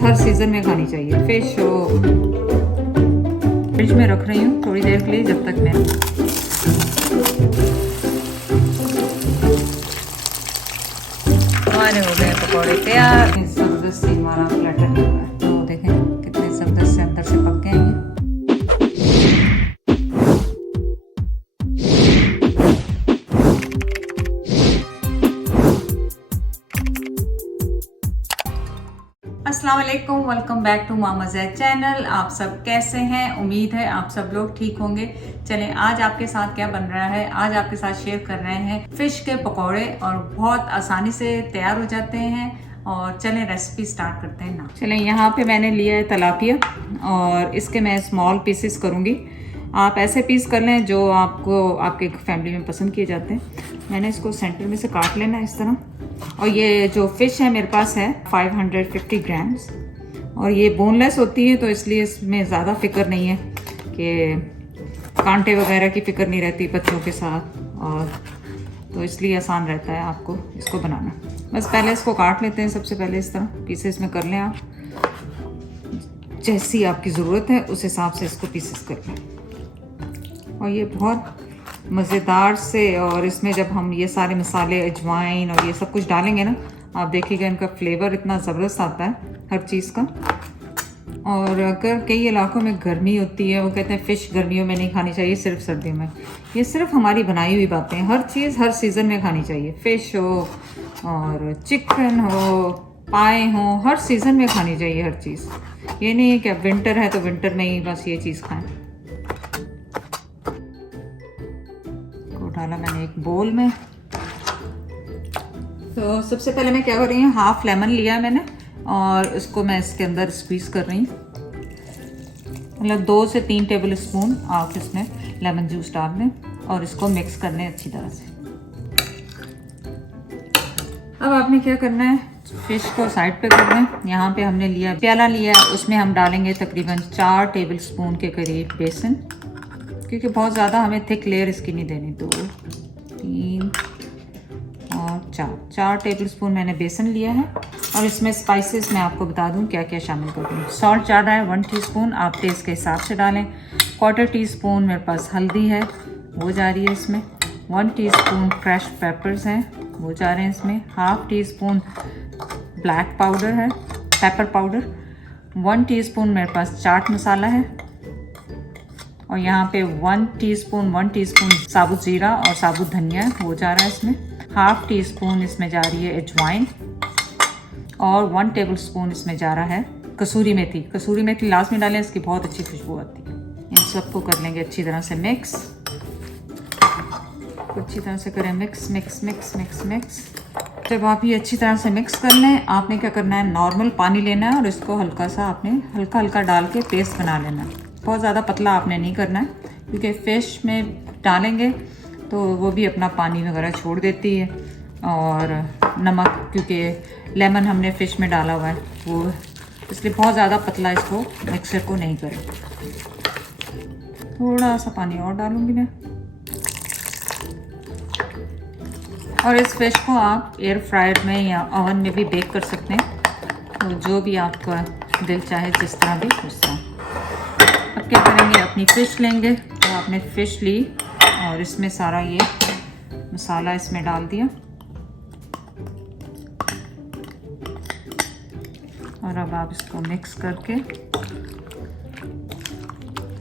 चीज़ हर season में खानी चाहिए। फिश हो, फ्रिज में रख रही हूँ थोड़ी देर के लिए, जब तक मैं हमारे हो गए पकौड़े तैयार। ज़बरदस्त ही हमारा प्लेटर बन रहा है, तो देखें कितने ज़बरदस्त से अंदर से पक गए हैं। अस्सलाम वालेकुम, welcome back to Mama Zaid channel. आप सब कैसे हैं? उम्मीद है आप सब लोग ठीक होंगे। चलें, आज आपके साथ क्या बन रहा है, आज आपके साथ शेयर कर रहे हैं फिश के पकौड़े, और बहुत आसानी से तैयार हो जाते हैं। और चलें रेसिपी स्टार्ट करते हैं ना। चलें, यहाँ पे मैंने लिया है तलापिया, और इसके मैं स्मॉल पीसेस करूँगी। आप ऐसे पीस कर लें जो आपको आपके फैमिली में पसंद किए जाते हैं। मैंने इसको सेंटर में से काट लेना इस तरह। और ये जो फ़िश है मेरे पास है 550 ग्राम्स, और ये बोनलेस होती है, तो इसलिए इसमें ज़्यादा फिक्र नहीं है कि कांटे वगैरह की फ़िक्र नहीं रहती बच्चों के साथ, और तो इसलिए आसान रहता है आपको इसको बनाना। बस पहले इसको काट लेते हैं। सबसे पहले इस तरह पीसेस में कर लें आप, जैसी आपकी ज़रूरत है उस हिसाब से इसको पीसेस कर लें। और ये बहुत मज़ेदार से, और इसमें जब हम ये सारे मसाले, अजवाइन और ये सब कुछ डालेंगे ना, आप देखिएगा इनका फ्लेवर इतना ज़बरदस्त आता है हर चीज़ का। और अगर कई इलाकों में गर्मी होती है, वो कहते हैं फ़िश गर्मियों में नहीं खानी चाहिए, सिर्फ सर्दियों में। ये सिर्फ हमारी बनाई हुई बातें हैं। हर चीज़ हर सीज़न में खानी चाहिए। फ़िश हो और चिकन हो, पाए हो, हर सीज़न में खानी चाहिए हर चीज़। ये नहीं है कि अब विंटर है तो विंटर में ही बस ये चीज़ खाएँ। डाला मैंने एक बोल में। तो सबसे पहले मैं क्या कर रही हूँ, हाफ लेमन लिया है मैंने, और इसको मैं इसके अंदर स्क्वीज कर रही हूँ। मतलब 2 से 3 टेबल स्पून आप इसमें लेमन जूस डाल दें, और इसको मिक्स करने अच्छी तरह से। अब आपने क्या करना है, फिश को साइड पे कर दें। यहाँ पे हमने लिया प्याला लिया, उसमें हम डालेंगे तकरीबन 4 टेबल स्पून के करीब बेसन, क्योंकि बहुत ज़्यादा हमें थिक लेयर इसकी नहीं देनी। 2, 3 और 4 टेबल स्पून मैंने बेसन लिया है। और इसमें स्पाइसेस मैं आपको बता दूं क्या क्या शामिल कर दूँ। सॉल्ट ज़्यादा है 1 टीस्पून, आप टेस्ट के हिसाब से डालें। 1/4 टीस्पून मेरे पास हल्दी है, वो जा रही है इसमें। 1 टीस्पून क्रश पेपर्स हैं, वो जा रहे हैं इसमें। 1/2 टीस्पून ब्लैक पाउडर है, पेपर पाउडर। 1 टीस्पून मेरे पास चाट मसाला है। और यहाँ पे 1 टीस्पून साबुत जीरा और साबुत धनिया वो जा रहा है इसमें। 1/2 टीस्पून इसमें जा रही है अजवाइन, और 1 टेबल स्पून इसमें जा रहा है कसूरी मेथी। कसूरी मेथी लास्ट में डालें, इसकी बहुत अच्छी खुशबू आती है। इन सबको कर लेंगे अच्छी तरह से मिक्स। अच्छी तरह से करें mix mix mix mix mix. जब आप ये अच्छी तरह से मिक्स कर लें, आपने क्या करना है, नॉर्मल पानी लेना है, और इसको हल्का सा आपने हल्का हल्का डाल के पेस्ट बना लेना है। बहुत ज़्यादा पतला आपने नहीं करना है, क्योंकि फ़िश में डालेंगे तो वो भी अपना पानी वगैरह छोड़ देती है। और नमक, क्योंकि लेमन हमने फ़िश में डाला हुआ है, वो इसलिए बहुत ज़्यादा पतला इसको मिक्सर को नहीं करें। थोड़ा सा पानी और डालूँगी मैं। और इस फ़िश को आप एयर फ्रायर में या ओवन में भी बेक कर सकते हैं, तो जो भी आपका दिल चाहे, जिस तरह भी उस तरह। अब क्या करेंगे, अपनी फ़िश लेंगे। तो आपने फ़िश ली और इसमें सारा ये मसाला इसमें डाल दिया, और अब आप इसको मिक्स करके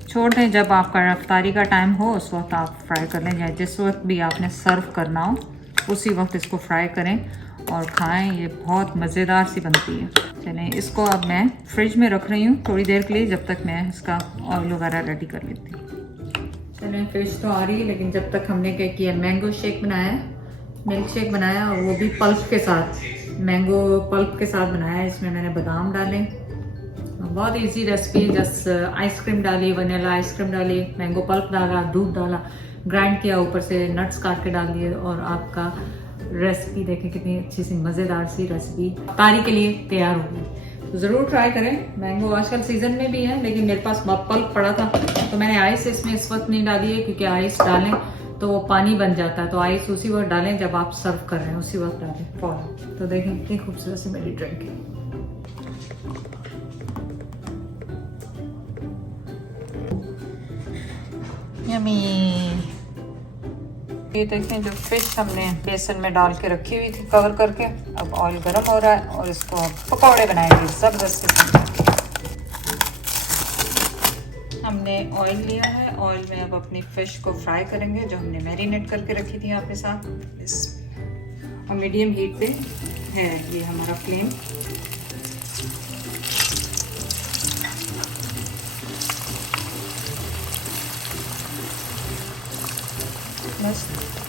छोड़ दें। जब आपका इफ्तारी का टाइम हो उस वक्त आप फ्राई कर लें, या जिस वक्त भी आपने सर्व करना हो उसी वक्त इसको फ्राई करें और खाएं। ये बहुत मज़ेदार सी बनती है। चलें, इसको अब मैं फ्रिज में रख रही हूँ थोड़ी देर के लिए, जब तक मैं इसका ऑयल वगैरह रेडी कर लेती हूँ। चलें, फ़िश तो आ रही है, लेकिन जब तक हमने क्या किया, मैंगो शेक बनाया, मिल्क शेक बनाया, और वो भी पल्प के साथ, मैंगो पल्प के साथ बनाया। इसमें मैंने बादाम डाले, बहुत इजी रेसिपी। जस्ट आइसक्रीम डाली, वनीला आइसक्रीम डाली, मैंगो पल्प डाला, दूध डाला, ग्राइंड किया, ऊपर से नट्स काट के डाल दिए, और आपका रेसिपी देखें कितनी अच्छी सी मज़ेदार सी रेसिपी इफ्तारी के लिए तैयार होगी। तो ज़रूर ट्राई करें। मैंगो आजकल सीज़न में भी है, लेकिन मेरे पास पल्प पड़ा था, तो मैंने आइस इसमें इस वक्त नहीं डाली है, क्योंकि आइस डालें तो वो पानी बन जाता है। तो आइस उसी वक्त डालें जब आप सर्व कर रहे हैं, उसी वक्त डालें फौरन। तो देखें कितनी खूबसूरत सी मेरी ड्रिंक है। यम्मी। ये देखें जो फिश हमने बेसन में डाल के रखी हुई थी कवर करके, अब ऑयल गर्म हो रहा है और इसको हम पकौड़े बनाएंगे ज़बरदस्त से। हमने ऑयल लिया है, ऑयल में अब अपनी फ़िश को फ्राई करेंगे जो हमने मैरिनेट करके रखी थी आपके साथ। इस और मीडियम हीट पे है ये हमारा फ्लेम। बस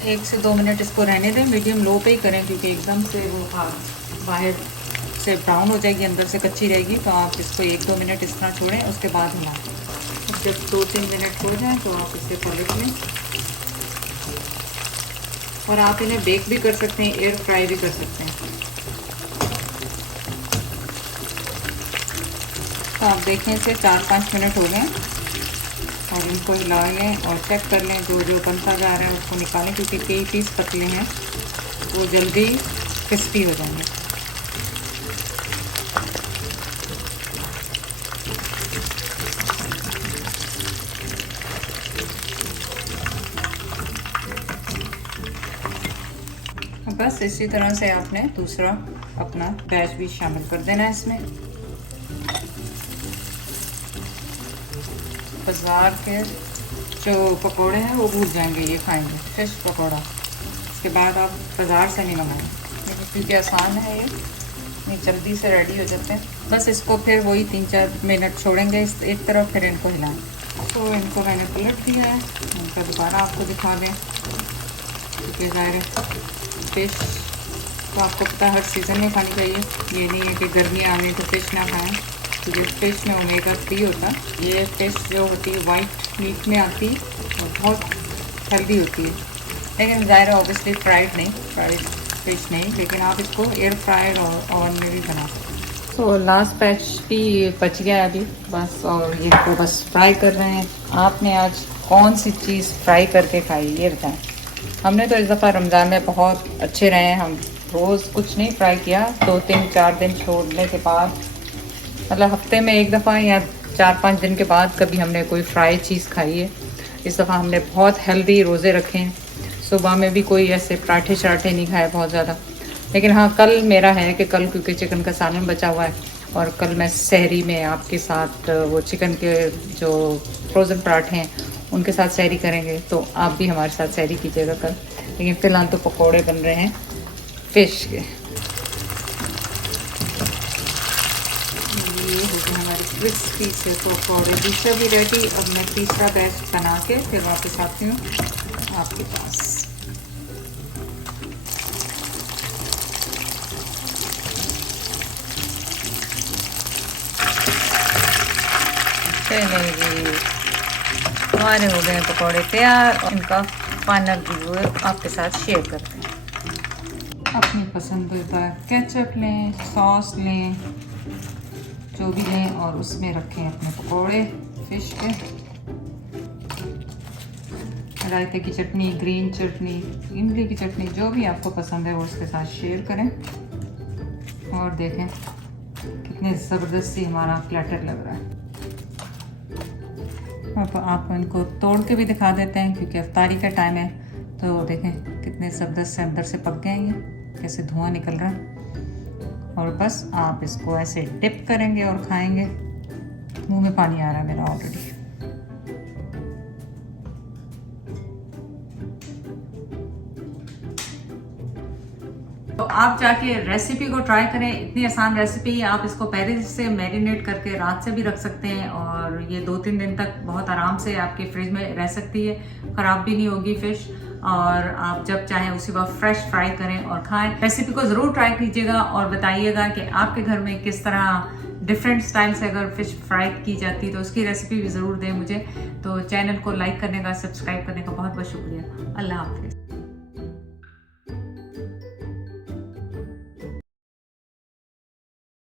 1 से 2 मिनट इसको रहने दें, मीडियम लो पे ही करें क्योंकि एकदम से वो बाहर से ब्राउन हो जाएगी, अंदर से कच्ची रहेगी। तो आप इसको 1-2 मिनट इस तरह छोड़ें, उसके बाद हिलाएं। जब 2-3 मिनट हो जाए तो आप इसे पलट लें और आप इन्हें बेक भी कर सकते हैं, एयर फ्राई भी कर सकते हैं। तो आप देखें इसे 4-5 मिनट हो गए और इनको हिला लें और चेक कर लें जो जो बनता जा रहा है उसको निकालें क्योंकि कई पीस पतले हैं, वो जल्दी क्रिस्पी हो जाएंगे। बस इसी तरह से आपने दूसरा अपना बैच भी शामिल कर देना है इसमें। बाजार के जो पकोड़े हैं वो भूल जाएंगे, ये खाएंगे फिश पकोड़ा। इसके बाद आप बाज़ार से नहीं मंगाएंगे क्योंकि आसान है, ये जल्दी से रेडी हो जाते हैं। बस इसको फिर वही 3-4 मिनट छोड़ेंगे इस एक तरफ, फिर इनको हिलाएं। तो इनको मैंने पलट दिया है, इनका दोबारा आपको दिखा दें क्योंकि ज़ाहिर फिश तो आपको पता है हर सीज़न में खानी चाहिए। ये नहीं है कि गर्मियाँ आ गई तो फिश ना खाएं क्योंकि फिश में ओमेगा 3 होता है। ये फिश जो होती है वाइट मीट में आती है और बहुत हेल्दी होती है, लेकिन ज़ाहिर ऑब्वियसली फ्राइड फिश नहीं, लेकिन आप इसको एयर फ्राइड और ओवन में भी बना सकते हैं। तो लास्ट बैच भी बच गया है अभी बस, और ये को बस फ्राई कर रहे हैं। आपने आज कौन सी चीज़ फ्राई करके खाई ये बताएं। हमने तो इस दफ़ा रमज़ान में बहुत अच्छे रहे हैं, हम रोज़ कुछ नहीं फ्राई किया, 2-3-4 दिन छोड़ने के बाद, मतलब हफ्ते में एक दफ़ा या 4-5 दिन के बाद कभी हमने कोई फ्राई चीज़ खाई है। इस दफ़ा हमने बहुत हेल्दी रोज़े रखे हैं, सुबह में भी कोई ऐसे पराठे शराठे नहीं खाए बहुत ज़्यादा। लेकिन हाँ, कल मेरा है कि कल क्योंकि चिकन का सालन बचा हुआ है और कल मैं सहरी में आपके साथ वो चिकन के जो फ्रोज़न पराठे हैं उनके साथ सहरी करेंगे, तो आप भी हमारे साथ सहरी कीजिएगा कल। लेकिन फ़िलहाल तो पकोड़े बन रहे हैं फ़िश के। ये हो गए हमारे क्रिस्पी से पकोड़े, दूसरा भी रेडी। अब मैं तीसरा बैच बना के फिर वापस आती हूँ आपके पास। चलेगी, हमारे हो गए पकौड़े तैयार और इनका फाइनल रिव्यू आपके साथ शेयर करते हैं। अपनी पसंदीदा केचप लें, सॉस लें, जो भी लें और उसमें रखें अपने पकौड़े फिश के। रायते की चटनी, ग्रीन चटनी, इमली की चटनी, जो भी आपको पसंद है वो उसके साथ शेयर करें। और देखें कितने ज़बरदस्ती हमारा प्लेटर लग रहा है। अब आपको इनको तोड़ के भी दिखा देते हैं क्योंकि इफ्तारी का टाइम है। तो देखें कितने ज़बरदस्त से अंदर से पक गए हैं, ये कैसे धुआं निकल रहा है। और बस आप इसको ऐसे डिप करेंगे और खाएंगे। मुंह में पानी आ रहा है मेरा ऑलरेडी। तो आप जाके रेसिपी को ट्राई करें, इतनी आसान रेसिपी। आप इसको पहले से मैरिनेट करके रात से भी रख सकते हैं और ये 2-3 दिन तक बहुत आराम से आपके फ्रिज में रह सकती है, ख़राब भी नहीं होगी फ़िश। और आप जब चाहें उसी वक्त फ्रेश फ्राई करें और खाएं। रेसिपी को ज़रूर ट्राई कीजिएगा और बताइएगा कि आपके घर में किस तरह डिफरेंट स्टाइल से अगर फ़िश फ्राई की जाती तो उसकी रेसिपी भी ज़रूर दें मुझे। तो चैनल को लाइक करने का, सब्सक्राइब करने का बहुत बहुत शुक्रिया। अल्लाह हाफ़िज़।